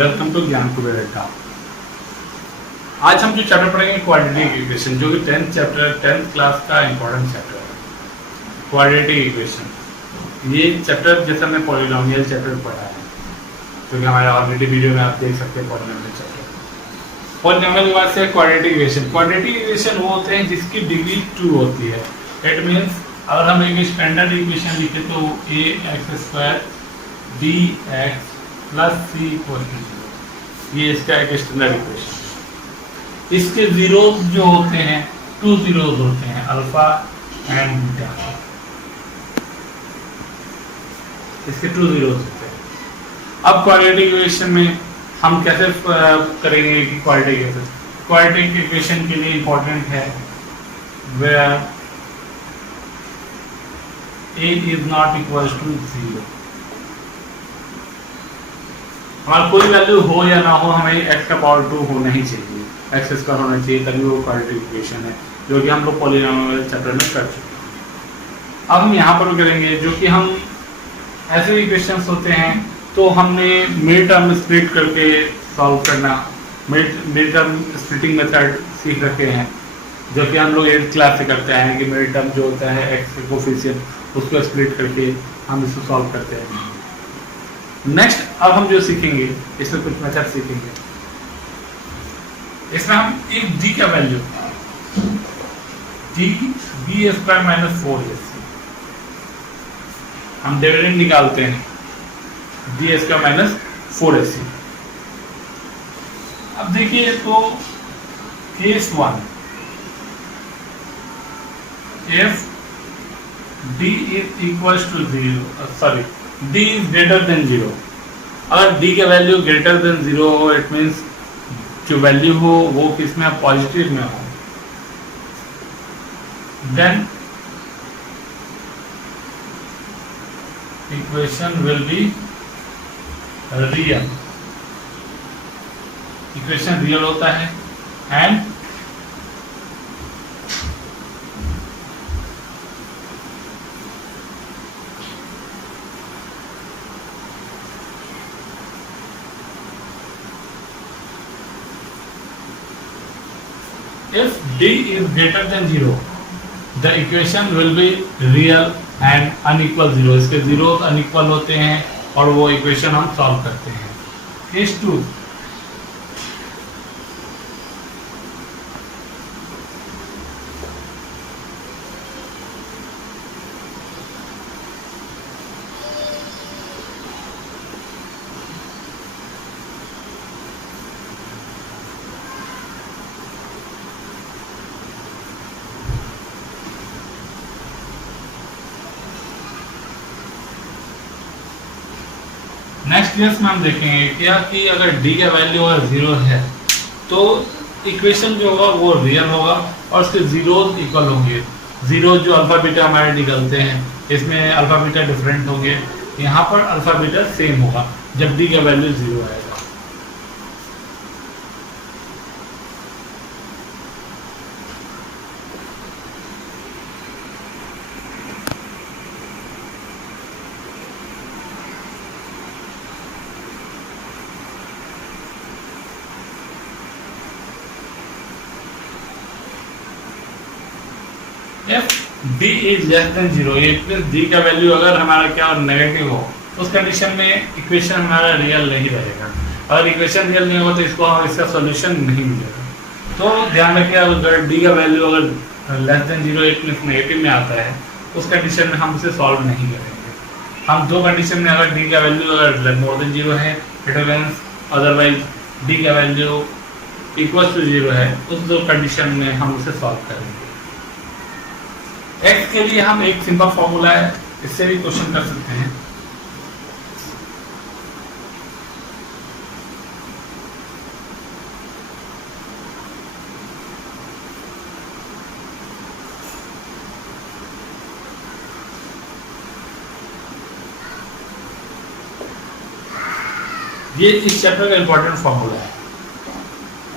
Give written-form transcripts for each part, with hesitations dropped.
Welcome to ज्ञान कुबेर अड्डा। आज हम जो चैप्टर पढ़ेंगे क्वाड्रेटिक इक्वेशन, जो कि 10th क्लास का इंपॉर्टेंट चैप्टर है। क्वाड्रेटिक इक्वेशन ये चैप्टर जैसा मैं पॉलिनोमियल चैप्टर पढ़ा है, क्योंकि हमारे ऑलरेडी वीडियो में आप देख सकते हैं पॉलिनोमियल चैप्टर। पॉलिनोमियल के बाद से क्वाड्रेटिक इक्वेशन। क्वाड्रेटिक इक्वेशन वो होते हैं जिसकी डिग्री 2 होती है। इट मीन्स अगर हम एक स्टैंडर्ड इक्वेशन लिखे तो ax² bx plus C equal to 0, ये इसका एक स्टैंडर्ड इक्वेशन है। इसके जीरोस जो होते हैं 2 जीरोस होते हैं, अल्फा एंड बीटा। इसके 2 जीरोस होते हैं। अब क्वाड्रेटिक इक्वेशन में हम कैसे करेंगे कि क्वाड्रेटिक इक्वेशन के लिए इंपॉर्टेंट है where a is not equals to 0। हमारा कोई वैल्यू हो या ना हो, हमें x का पावर 2 होना ही चाहिए, x² होना चाहिए, तभी वो क्वाड्रेटिक इक्वेशन है, जो कि हम लोग पॉलिनोमियल चैप्टर में कर चुके हैं। अब हम यहाँ पर करेंगे जो कि हम ऐसे इक्वेशंस होते हैं तो हमने मिड टर्म स्प्लिट करके सॉल्व करना, मिड टर्म स्प्लिटिंग मेथड सीख रखे हैं, जो कि हम लोग 8th क्लास से करते हैं कि मिड टर्म जो होता है x के कोफिशिएंट उसको स्प्लिट करके हम इसको सॉल्व करते हैं। नेक्स्ट अब हम जो सीखेंगे इसमें कुछ मेथड सीखेंगे। इसमें हम एक d का वैल्यू b² माइनस 4ac हम डिविडेंड निकालते हैं b² माइनस 4ac। अब देखिए तो case 1 if d is equals to 0 d is greater than 0। अगर d का वैल्यू ग्रेटर देन 0 हो, इट मीन्स जो वैल्यू हो वो किस में, पॉजिटिव में हो, then equation will be real. Equation real होता है and if d is greater than 0 the equation will be real and unequal 0। इसके जीरोस अनइक्वल होते हैं और वो इक्वेशन हम सॉल्व करते हैं। केस 2 नेक्स्ट केस में हम देखेंगे क्या कि अगर d का वैल्यू अगर 0 है तो इक्वेशन जो होगा वो रियल होगा और उसके जीरोस इक्वल होंगे। जीरो जो अल्फा बीटा हमारे निकलते हैं इसमें अल्फा बीटा डिफरेंट होंगे, यहाँ पर अल्फा बीटा सेम होगा जब d का वैल्यू 0 आएगा। If d is less than 0, d का वैल्यू अगर हमारा क्या नेगेटिव हो तो उस कंडीशन में इक्वेशन हमारा रियल नहीं रहेगा। अगर इक्वेशन रियल नहीं होगा तो इसका सॉल्यूशन नहीं मिलेगा। तो ध्यान रखिए अगर d का वैल्यू अगर लेस देन 0 नेगेटिव में आता है उस कंडीशन में हम उसे सॉल्व नहीं करेंगे। हम दो कंडीशन में अगर d का वैल्यू अगर मोर देन 0 है अदरवाइज d का वैल्यू इक्वल टू 0 है, उस दो कंडीशन में हम उसे सॉल्व करेंगे। x के लिए हम एक सिंपल फॉर्मूला है, इससे भी क्वेश्चन कर सकते हैं। ये इस चैप्टर का इंपॉर्टेंट फॉर्मूला है।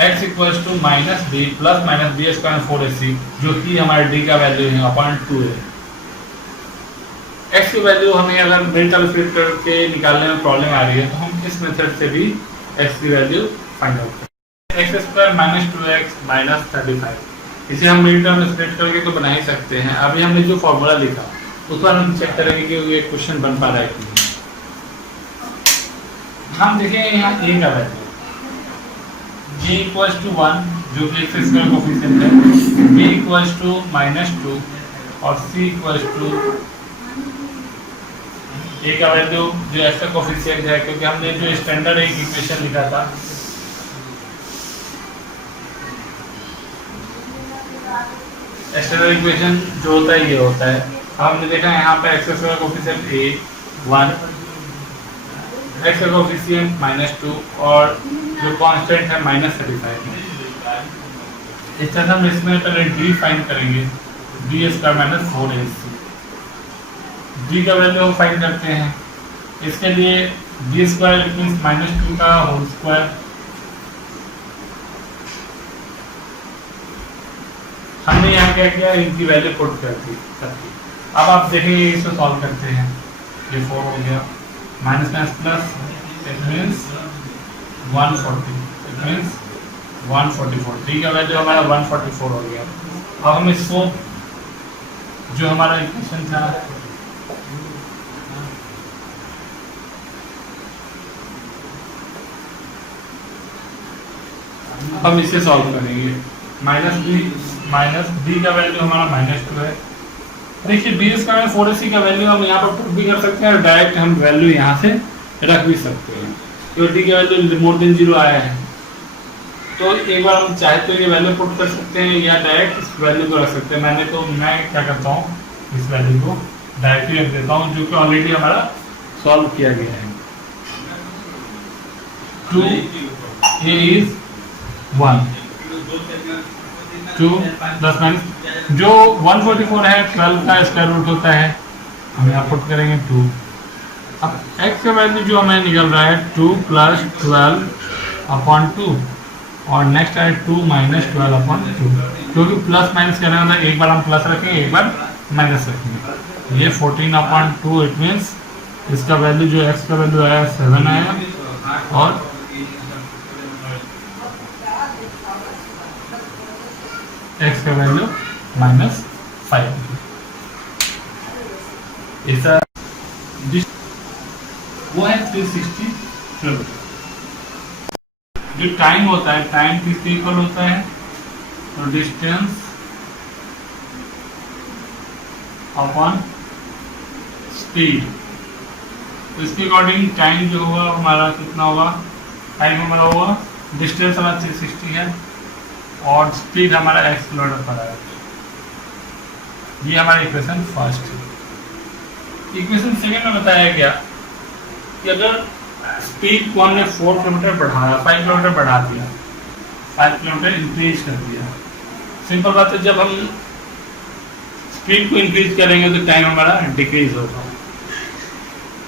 x equals to minus B plus minus B square 4ac, जो कि हमारे d का वैल्यू है अपॉन 2 है। x की वैल्यू हमें अगर मिड टर्म स्प्लिट करके निकालने में प्रॉब्लम आ रही है तो हम इस मेथड से भी x की वैल्यू फाइंड आउट करें। X square minus 2x minus 35, इसे हम मिड टर्म स्प्लिट करके तो बना ही सकते हैं। अभी हमने जो फॉर्मूला लिखा उस पर हम चेक करेंगे कि ये क्वेश्चन बन पा रहा है कि नहीं। हम देखें यहाँ a का वैल्यू g इक्वल्स टू 1 जो कि एक्स स्क्वायर कोफिशिएंट है, b इक्वल्स टू -2 और c इक्वल्स टू a का वैल्यू जो एक्स का कोफिशिएंट है, क्योंकि हमने जो स्टैंडर्ड एक इक्वेशन लिखा था स्टैंडर्ड इक्वेशन जो होता है ये होता है। हमने देखा यहाँ पे x square coefficient a 1, x का कोफिशिएंट -2 और जो कांस्टेंट है -35। इस तरह हम इसमें पहले d फाइंड करेंगे, d square minus 4ac। d का वैल्यू हम फाइंड करते हैं, इसके लिए d स्क्वायर इट मींस -2 का होल स्क्वायर। हमने यहाँ क्या किया, इनकी वैल्यू पुट कर दी। अब आप देखेंगे इसको सॉल्व करते हैं, ये 4 हो गया minus minus plus, it means 140, it means 144। D का वैल्यू हमारा 144 हो गया। अब हम इसको जो हमारा इक्वेशन था हम इसे सॉल्व करेंगे। माइनस डी का वैल्यू हमारा -2 है। देखिए बी स्क्वायर 4ac का वैल्यू हम यहाँ पर पुट भी कर सकते हैं और डायरेक्ट हम वैल्यू यहाँ से रख भी सकते हैं, तो डी का वैल्यू मोर देन 0 आया है। तो एक बार हम चाहे तो ये वैल्यू पुट कर सकते हैं या डायरेक्ट इस वैल्यू को रख सकते हैं। मैं क्या करता हूँ, इस वैल्यू को डायरेक्टली रख देता हूँ, जो कि ऑलरेडी हमारा सॉल्व किया गया है। 2a इज 1, 2 प्लस माइनस जो 144 है 12 का स्क्वायर रूट होता है, हम यहाँ पुट करेंगे 2। अब x का वैल्यू जो हमें निकल रहा है 2 प्लस 12/2 और नेक्स्ट है 2 माइनस 12/2, क्योंकि प्लस माइनस करने वाला एक बार हम प्लस रखेंगे एक बार माइनस रखेंगे। ये 14/2 इट मीन्स इसका वैल्यू जो x का वैल्यू आया 7 आया और x का वैल्यू -5। ऐसा वो है 360 किलोमीटर। जो टाइम होता है, टाइम किसके इक्वल होता है, तो डिस्टेंस अपॉन स्पीड। तो इसके अकॉर्डिंग टाइम जो होगा हमारा कितना होगा, टाइम हमारा होगा डिस्टेंस हमारा 360 है और स्पीड हमारा x किलोमीटर पर है। ये हमारी इक्वेशन फर्स्ट है। इक्वेशन सेकेंड में बताया गया कि अगर स्पीड को हमने 4 किलोमीटर बढ़ाया, 5 किलोमीटर बढ़ा दिया, 5 किलोमीटर इंक्रीज कर दिया। सिंपल बात है, जब हम स्पीड को इंक्रीज करेंगे तो टाइम हमारा डिक्रीज होगा।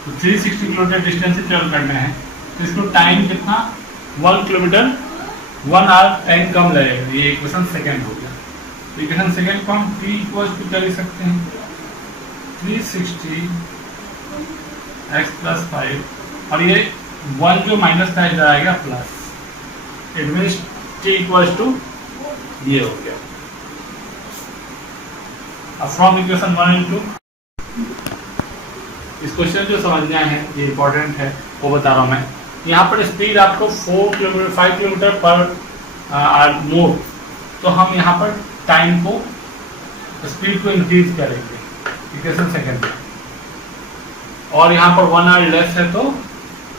तो 360 किलोमीटर डिस्टेंस से ट्रेवल करना है तो इसको टाइम कितना, 1 किलोमीटर 1 आवर टाइम कम लगेगा। ये इक्वेशन सेकेंड हो गया। तो इक्वेशन सेकेंड को हम t इक्वल्स टू कर सकते हैं 360 x प्लस 5 और ये 1 जो माइनस का इधर आएगा plus, it means t equals to ये हो गया। अब फ्रॉम इक्वेशन 1 एंड 2 इस क्वेश्चन जो समझना है ये इंपॉर्टेंट है, वो बता रहा हूँ मैं। यहाँ पर स्पीड आपको 5 किलोमीटर पर आवर मोर, तो हम यहाँ पर टाइम को स्पीड को इंक्रीज करेंगे इक्वेशन सेकेंड में, और यहाँ पर 1 आवर लेस है तो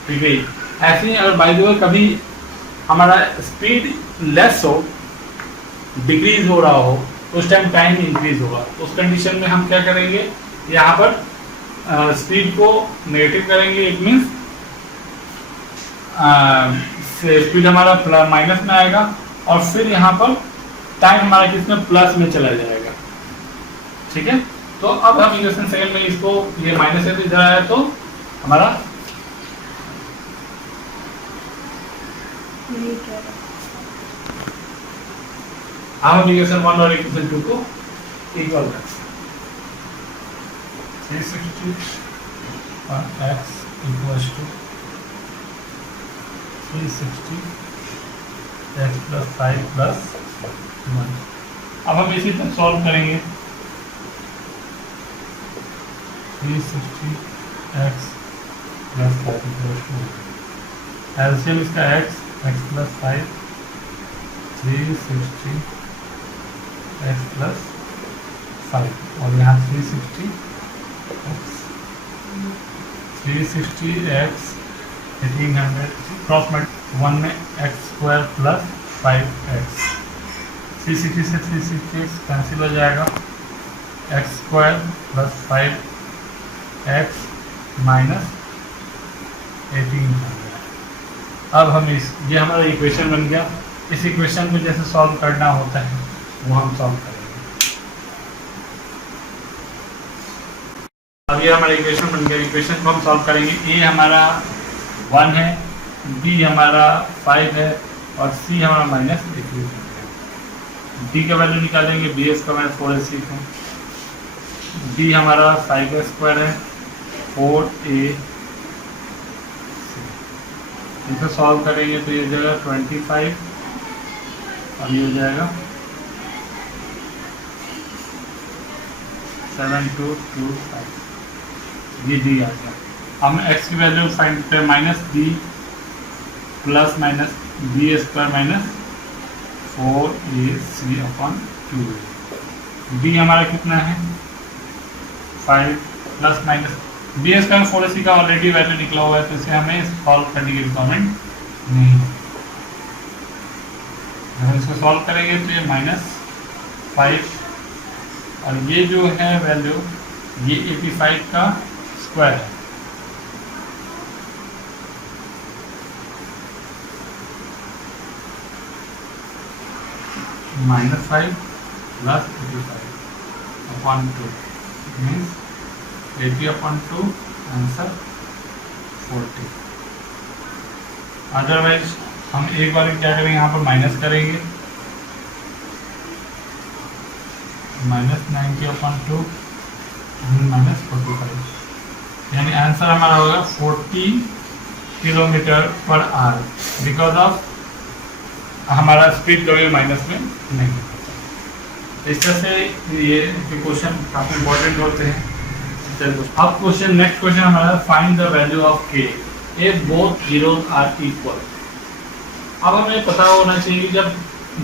डिक्रीज। ऐसे ही अगर बाय द वे कभी हमारा स्पीड लेस हो, डिक्रीज हो रहा हो, तो उस टाइम टाइम इंक्रीज होगा। उस कंडीशन में हम क्या करेंगे, यहाँ पर स्पीड को नेगेटिव करेंगे, इट मीन्स स्पीड हमारा माइनस में आएगा और फिर यहाँ पर टाइम हमारा किसमें प्लस में चला जाएगा। ठीक है, तो अब हम इक्वेशन सेकंड में इसको ये माइनस से इधर आया तो हमारा हम इक्वेशन 1 और इक्वेशन 2 को इक्वल कर सकते हैं। 360 x equals to 360 x plus 5 plus 1। अब हम इसी पर सॉल्व करेंगे। 360 x प्लस 5 प्लस 2। एलसीएम इसका x प्लस 5 360 x प्लस 5 और यहाँ 360 x 1800 क्रॉस मल्ट 1 में x स्क्वायर प्लस 5x। 360 से 360 कैंसिल हो जाएगा। x square plus 5x minus 1800। अब हम ये हमारा इक्वेशन बन गया। इस इक्वेशन को जैसे सॉल्व करना होता है वो हम सॉल्व करेंगे। अब ये हमारा इक्वेशन बन गया। इक्वेशन को हम सॉल्व करेंगे। ए हमारा 1 है, बी हमारा 5 है और सी हमारा माइनस 18 है। डी का वैल्यू निकालेंगे। बी एस का माइनस 4ac है। बी हमारा 5a स्क्वायर है 4ac। इसे सॉल्व करेंगे तो ये हो जाएगा 25 और ये हो जाएगा 7225। ये डी आ गया। हम x की वैल्यू फाइंड करते हैं। Minus D plus minus B square minus 4ac upon 2। D हमारा कितना है 5 plus minus B square 4ac का ऑलरेडी वैल्यू निकला हुआ है तो इसे हमें सॉल्व करने की रिक्वायरमेंट नहीं है। जब हम इसको सॉल्व करेंगे तो ये -5 और ये जो है वैल्यू ये 85 का स्क्वायर है। -5 plus 85 upon 2 means 80 upon 2 answer 40। Otherwise हम एक बार क्या करेंगे यहाँ पर माइनस करेंगे। -90 अपॉन 2 -45 यानी आंसर हमारा होगा 40 kilometre per hour because of हमारा स्पीड कभी माइनस में नहीं। इस तरह से ये क्वेश्चन काफ़ी इंपॉर्टेंट होते हैं। अब क्वेश्चन नेक्स्ट क्वेश्चन हमारा find the value of k if both zeros are equal. अब हमें पता होना चाहिए कि जब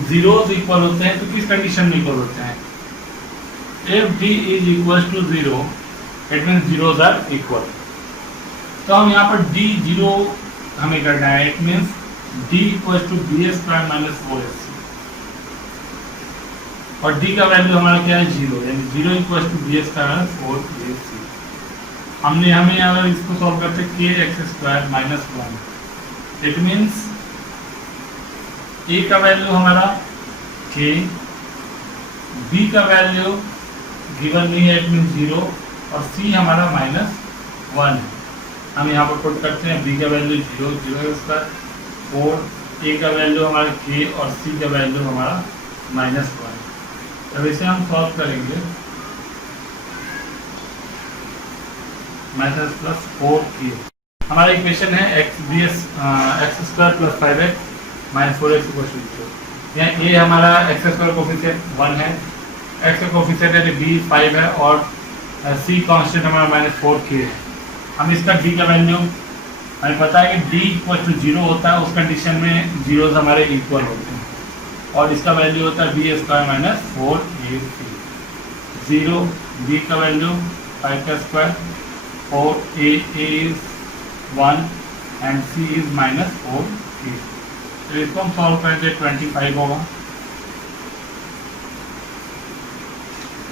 जीरोस इक्वल होते हैं तो किस कंडीशन में इक्वल होते हैं। If d is equal to 0 it means zeros are equal. तो हम यहाँ पर d 0 हमें करना है। It means d equal to B square minus 4ac और d का वैल्यू हमारा क्या है 0 यानी 0 equal to B square minus 4ac। हमें अगर इसको सॉल्व करते हैं k X square minus 1 it means a का वैल्यू हमारा k, b का वैल्यू गिवन नहीं है इट मीन्स 0 और c हमारा -1 है। हम यहाँ पर पुट करते हैं b का वैल्यू 0 स्क्वायर 4, a का वैल्यू हमारा k और c का वैल्यू हमारा -1। अब इसे हम सॉल्व करेंगे। माइनस प्लस 4k हमारा इक्वेशन है X square plus 5x minus 4x equal to 0। यहाँ a हमारा एक्स स्क्वायर कोफिशिएंट 1 है, x का कोफिशिएंट है b 5 है और c कांस्टेंट हमारा -4k है। हम इसका d का वैल्यू हमें पता है कि d इक्वल टू 0 होता है। उस कंडीशन में जीरोस हमारे इक्वल होते हैं और इसका वैल्यू होता है b square minus 4ac। 0 b का वैल्यू 5 का square 4a is 1 and c is -4k। तो इसको हम सॉल्व करेंगे 25 होगा।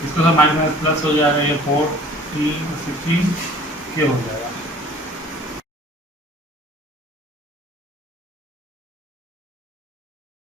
इसको तो माइनस प्लस हो जाएगा ये 4 16 k हो जाएगा।